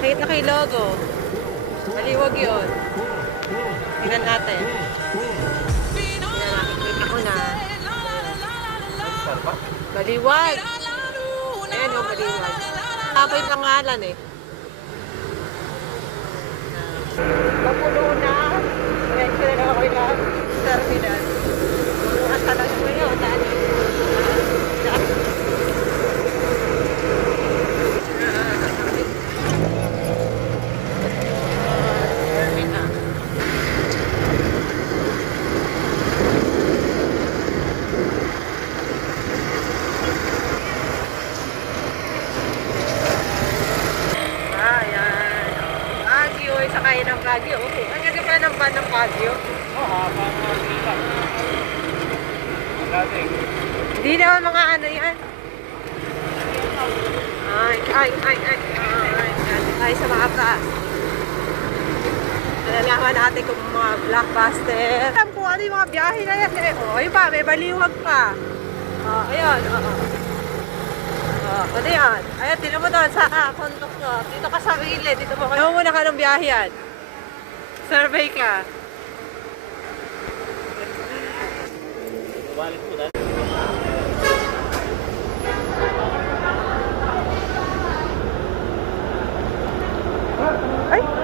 Nakita kay logo. Maliwag yun. Tingnan natin. Tingnan natin. Kita ko na. Maliwag. Ayan yung maliwag. Tapa yung pangalan eh. Mapuno na. Diretso na ako na. Terminal. Bukas ka lang ngayon. Daan yun. Sakay ng Baguio. Ang ganda pala ng van ng Baguio. Oo, pang-kita. Dating. Hindi naman mga ano yan. Ay, sa mga taas. Nalalaman natin kung mga blockbuster. Alam ko ano yung mga biyahe na yan. Ayun pa, may baliwag pa. Ayun, ano yan? Ayun, tinan mo doon sa kondok nyo. Dito ka sa gilid. Dito mo. Ayaw muna ka ng biyahe yan. Survey ka. Wallet ko dahil. Ay!